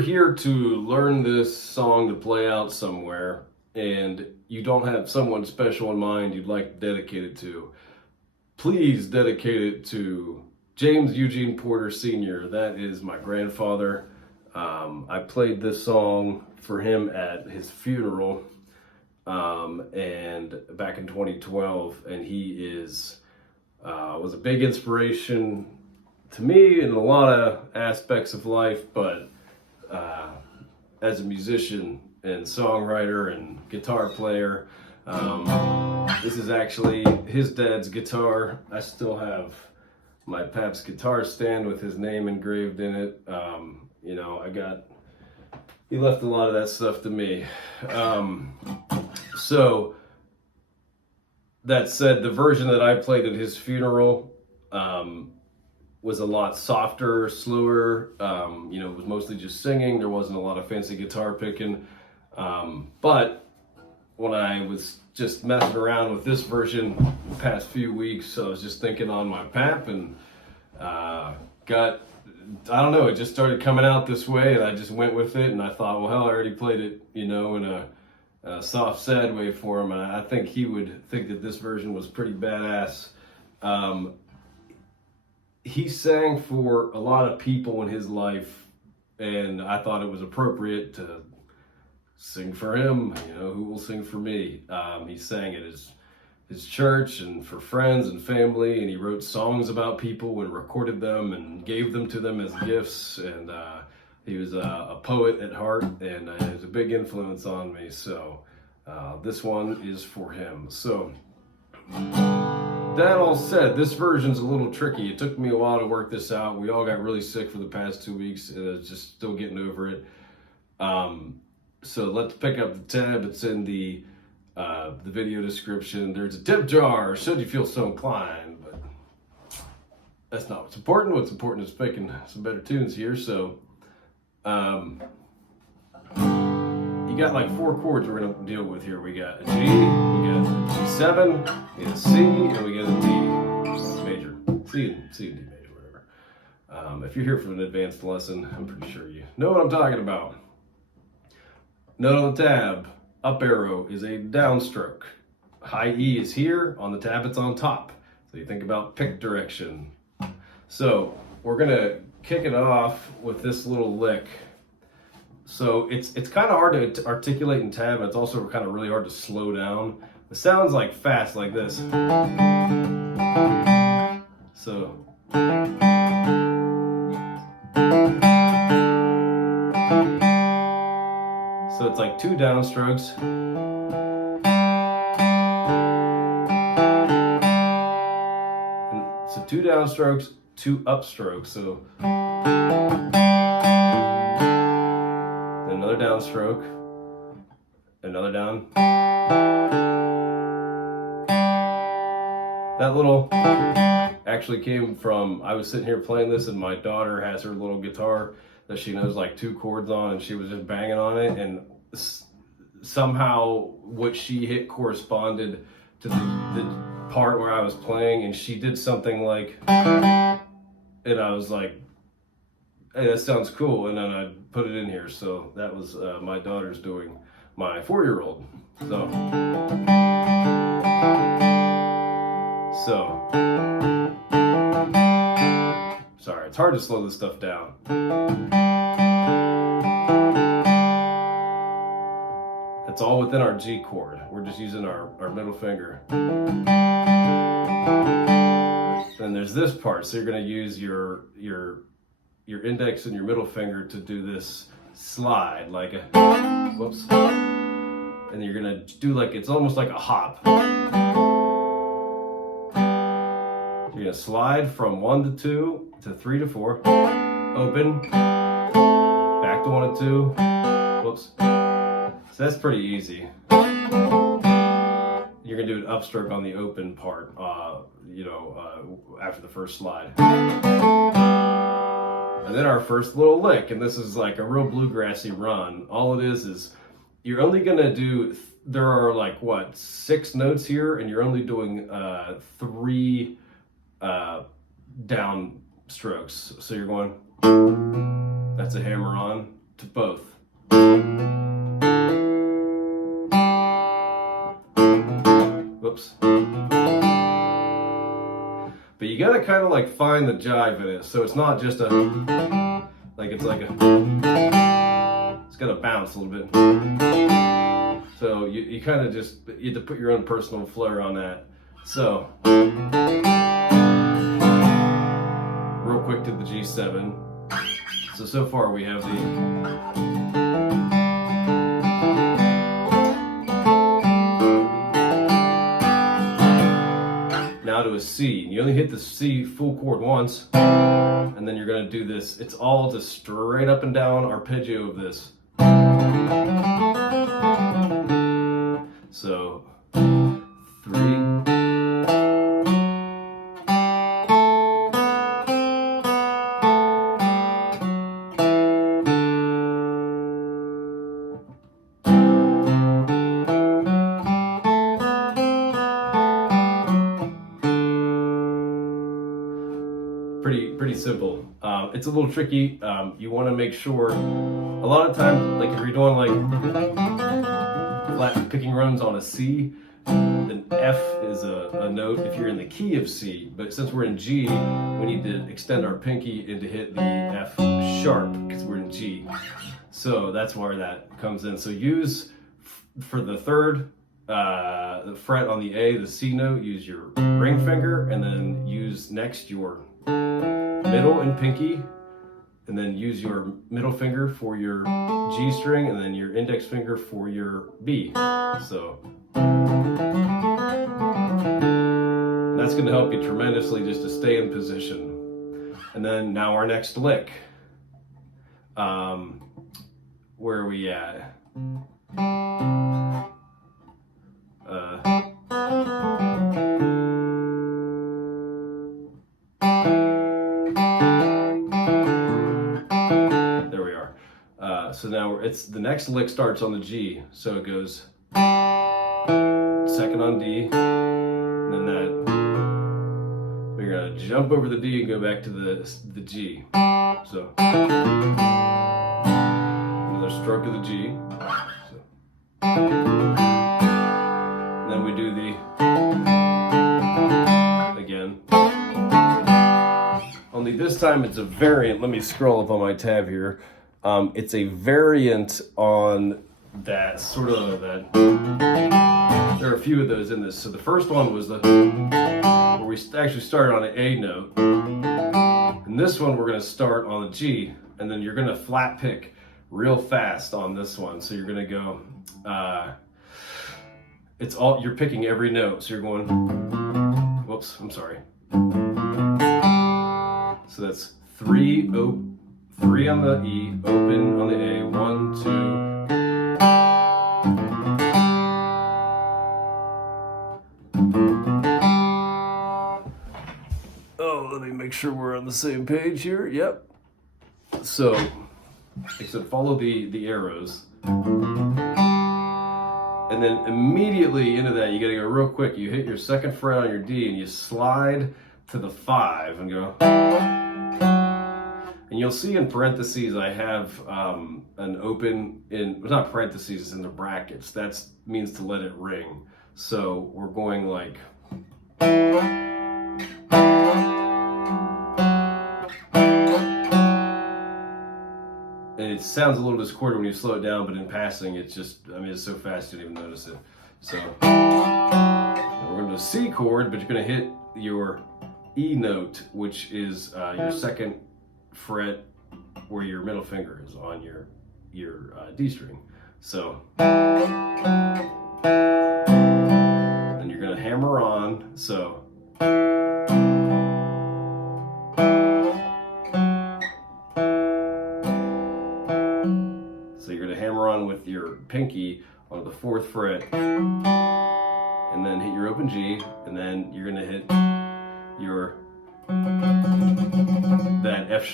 here to learn this song to play out somewhere and you don't have someone special in mind you'd like to dedicate it to, please dedicate it to James Eugene Porter Sr. That is my grandfather. I played this song for him at his funeral and back in 2012, and he was a big inspiration to me in a lot of aspects of life, but as a musician and songwriter and guitar player, this is actually his dad's guitar. I still have my Pap's guitar stand with his name engraved in it. You know, he left a lot of that stuff to me. So that said, the version that I played at his funeral was a lot softer, slower. You know, it was mostly just singing. There wasn't a lot of fancy guitar picking. But when I was just messing around with this version the past few weeks, I was just thinking on my Pap and I don't know, it just started coming out this way and I just went with it, and I thought, well, hell, I already played it, you know, in a soft, sad way for him, and I think he would think that this version was pretty badass. He sang for a lot of people in his life, and I thought it was appropriate to sing for him. You know, who will sing for me? He sang at his church and for friends and family, and he wrote songs about people and recorded them and gave them to them as gifts, and he was a poet at heart, and he was a big influence on me, so this one is for him. So that all said, this version's a little tricky. It took me a while to work this out. We all got really sick for the past 2 weeks, and I was just still getting over it. So let's pick up the tab. It's in the video description. There's a tip jar, should you feel so inclined, but that's not what's important. What's important is picking some better tunes here. So you got like 4 chords we're going to deal with here. We got a G, we got a G7, we got a C, and we got a D major. C and D major, whatever. If you're here for an advanced lesson, I'm pretty sure you know what I'm talking about. Note on the tab, up arrow is a downstroke. High E is here, on the tab it's on top. So you think about pick direction. So we're gonna kick it off with this little lick. So it's kind of hard to articulate in tab, and it's also kind of really hard to slow down. It sounds like fast like this. So it's like 2 downstrokes. And so 2 downstrokes, 2 upstrokes. So another downstroke, another down. That little actually came from, I was sitting here playing this, and my daughter has her little guitar that she knows like 2 chords on, and she was just banging on it, and somehow what she hit corresponded to the part where I was playing, and she did something like, and I was like, hey, that sounds cool, and then I put it in here. So that was my daughter's doing my 4-year-old. Sorry, it's hard to slow this stuff down. It's all within our G chord. We're just using our middle finger. Then there's this part, so you're going to use your index and your middle finger to do this slide, like a whoops, and you're going to do like, it's almost like a hop. You're going to slide from 1 to 2 to 3 to 4, open, back to 1 and 2, whoops. So that's pretty easy. You're going to do an upstroke on the open part, after the first slide. And then our first little lick, and this is like a real bluegrassy run. All it is you're only going to do, there are like, 6 notes here, and you're only doing 3 down strokes. So you're going, that's a hammer on, to both. Whoops. But you gotta kind of like find the jive in it, so it's not just a, like it's like a, it's gotta bounce a little bit. So you kind of just, you have to put your own personal flair on that. So, real quick to the G7. So far we have the, now to a C. You only hit the C full chord once, and then you're going to do this. It's all just straight up and down arpeggio of this. So 3. Pretty simple. It's a little tricky. You want to make sure, a lot of times, like if you're doing like flat picking runs on a C, then F is a note if you're in the key of C. But since we're in G, we need to extend our pinky and to hit the F sharp because we're in G. So that's where that comes in. So use for the third the fret on the A, the C note, use your ring finger, and then use next your middle and pinky, and then use your middle finger for your G string, and then your index finger for your B. So that's going to help you tremendously just to stay in position. And then now our next lick. Where are we at? There we are. So now it's the next lick starts on the G, so it goes second on D, and then that we're gonna jump over the D and go back to the G. So another stroke of the G. So. And then we do the again. Only this time it's a variant. Let me scroll up on my tab here. It's a variant on that sort of that. There are a few of those in this. So the first one was the where we actually started on an A note, and this one we're going to start on a G, and then you're going to flat pick real fast on this one. So you're going to go. It's all you're picking every note. So you're going. Whoops, I'm sorry. So that's 3 on the E, open on the A, 1, 2. Oh, let me make sure we're on the same page here. Yep. So, except follow the arrows. And then immediately into that, you gotta go real quick. You hit your second fret on your D and you slide to the 5 and go. And you'll see in parentheses, I have an open in, well, not parentheses, it's in the brackets. That means to let it ring. So we're going like. And it sounds a little discordant when you slow it down, but in passing, it's just, I mean, it's so fast you don't even notice it. So we're going to C chord, but you're going to hit your E note, which is your second fret where your middle finger is on your D string. So then you're going to hammer on. So you're going to hammer on with your pinky on the 4th fret, and then hit your open G, and then you're going to hit your that F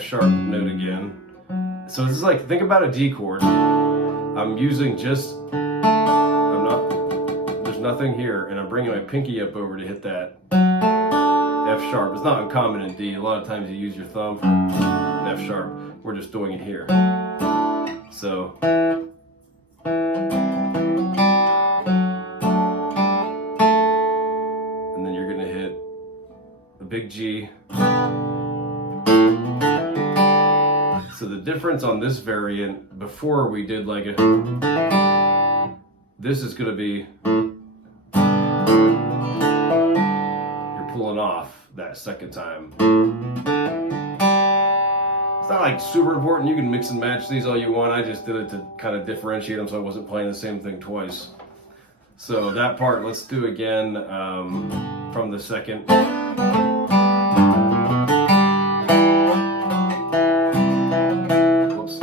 sharp note again. So this is like, think about a D chord. I'm using just, there's nothing here, and I'm bringing my pinky up over to hit that F sharp. It's not uncommon in D. A lot of times you use your thumb for an F sharp. We're just doing it here. So and then you're gonna hit a big G. So the difference on this variant, before we did like a, this is gonna be, you're pulling off that second time. It's not like super important. You can mix and match these all you want. I just did it to kind of differentiate them so I wasn't playing the same thing twice. So that part, let's do again from the second. Whoops.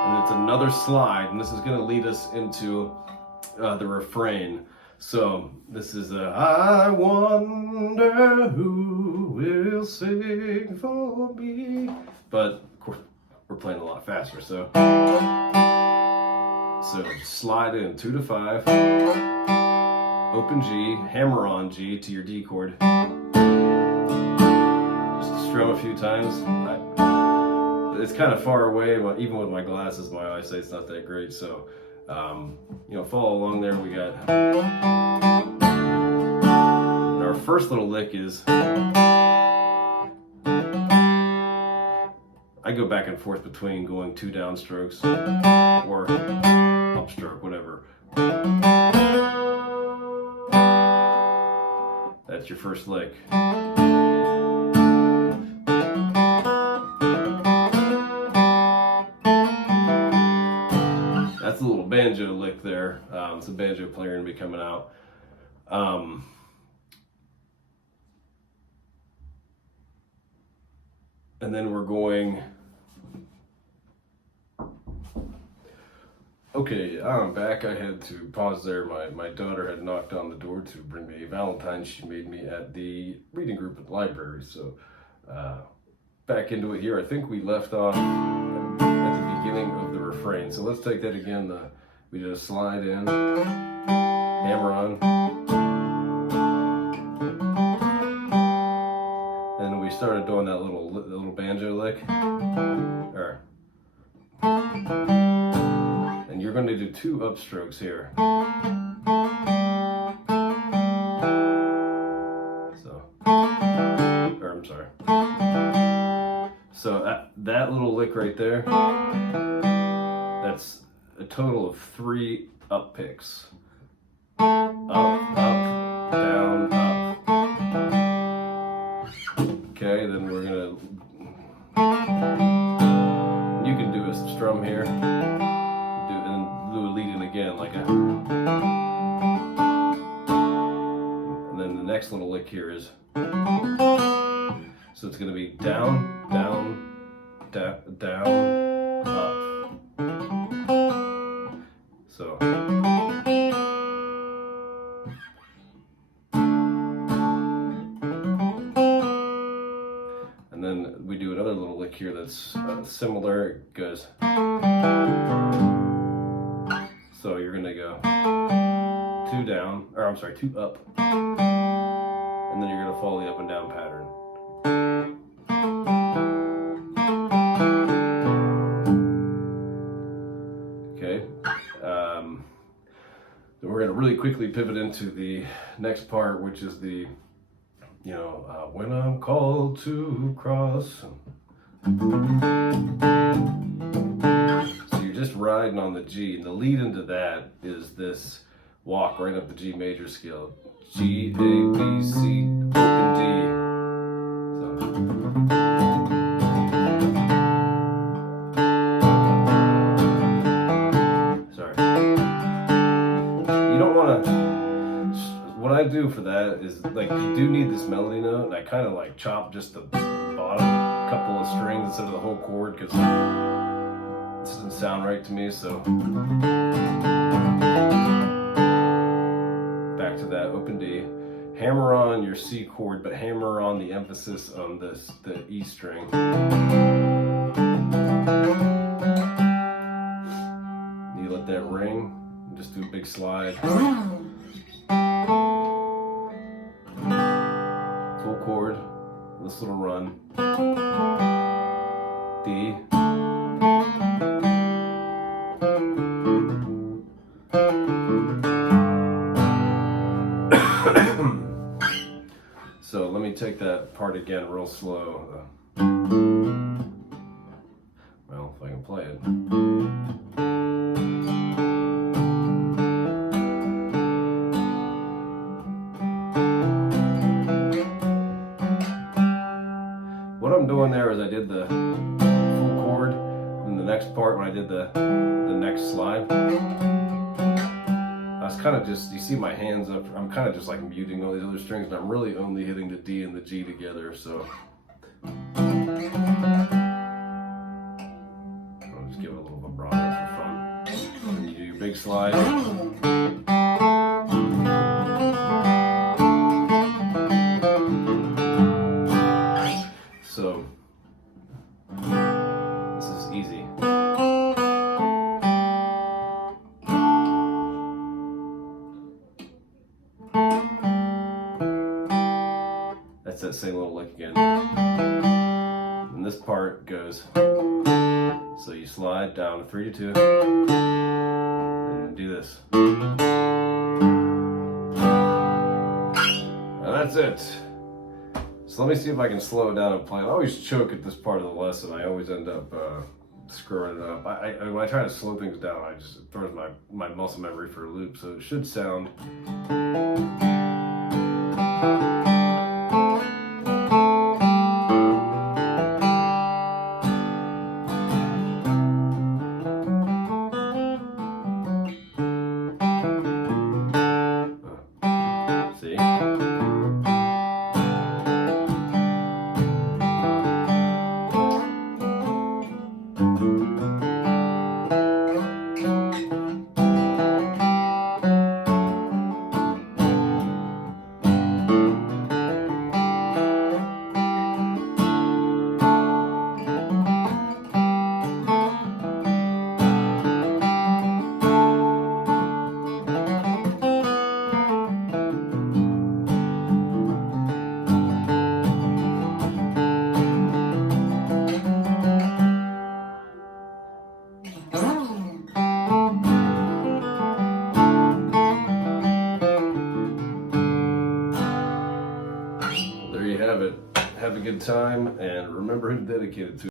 And it's another slide, and this is going to lead us into the refrain. So this is I wonder who will sing for me. But of course we're playing a lot faster, so slide in 2 to 5, open G, hammer on G to your D chord. Just strum a few times. It's kind of far away, even with my glasses, my eyesight's not that great, so follow along there. We got our first little lick is, I go back and forth between going 2 downstrokes or upstroke, whatever. That's your first lick. That's a little banjo lick there. It's a banjo player gonna be coming out. And then we're going. Okay, I'm back. I had to pause there. My daughter had knocked on the door to bring me a Valentine she made me at the reading group at the library. So back into it here. I think we left off at the beginning of the refrain. So let's take that again. We did a slide in, hammer on, and we started doing that little banjo lick. And you're going to do 2 upstrokes here. I'm sorry. So that little lick right there, that's a total of 3 up picks. Up, up, down, up. Okay, then we're gonna, you can do a strum here, and do a lead in again, like a, and then the next little lick here is, so it's gonna be down, down, down, up. So. And then we do another little lick here that's similar. It goes. So you're gonna go 2 down, or I'm sorry, 2 up. And then you're gonna follow the up and down pattern. Okay. Then we're gonna really quickly pivot into the next part, which is the, when I'm called to cross. So you're just riding on the G, and the lead into that is this walk right up the G major scale. G, A, B, C, open D. Sorry. You don't want to. What I do for that is, like, you do need this melody note, and I kind of like chop just the bottom couple of strings instead of the whole chord, because it doesn't sound right to me. So back to that open D, hammer on your C chord, but hammer on the emphasis on the E string. You let that ring, just do a big slide. Full chord. this little run. D. So let me take that part again real slow. Well, if I can play it. What I'm doing there is I did the full chord, and the next part when I did the next slide, I was kind of just, you see my hands up, I'm kind of just like muting all these other strings, and I'm really only hitting the D and the G together, so. I'll just give it a little vibrato for fun. When you do your big slide. So, this is easy. That's that same little lick again. And this part goes, so you slide down 3 to 2, and do this. And that's it. So let me see if I can slow it down and play. I always choke at this part of the lesson. I always end up screwing it up. When I try to slow things down, it throws my muscle memory for a loop. So it should sound. See? There you have it. Have a good time, and remember who to dedicate it to.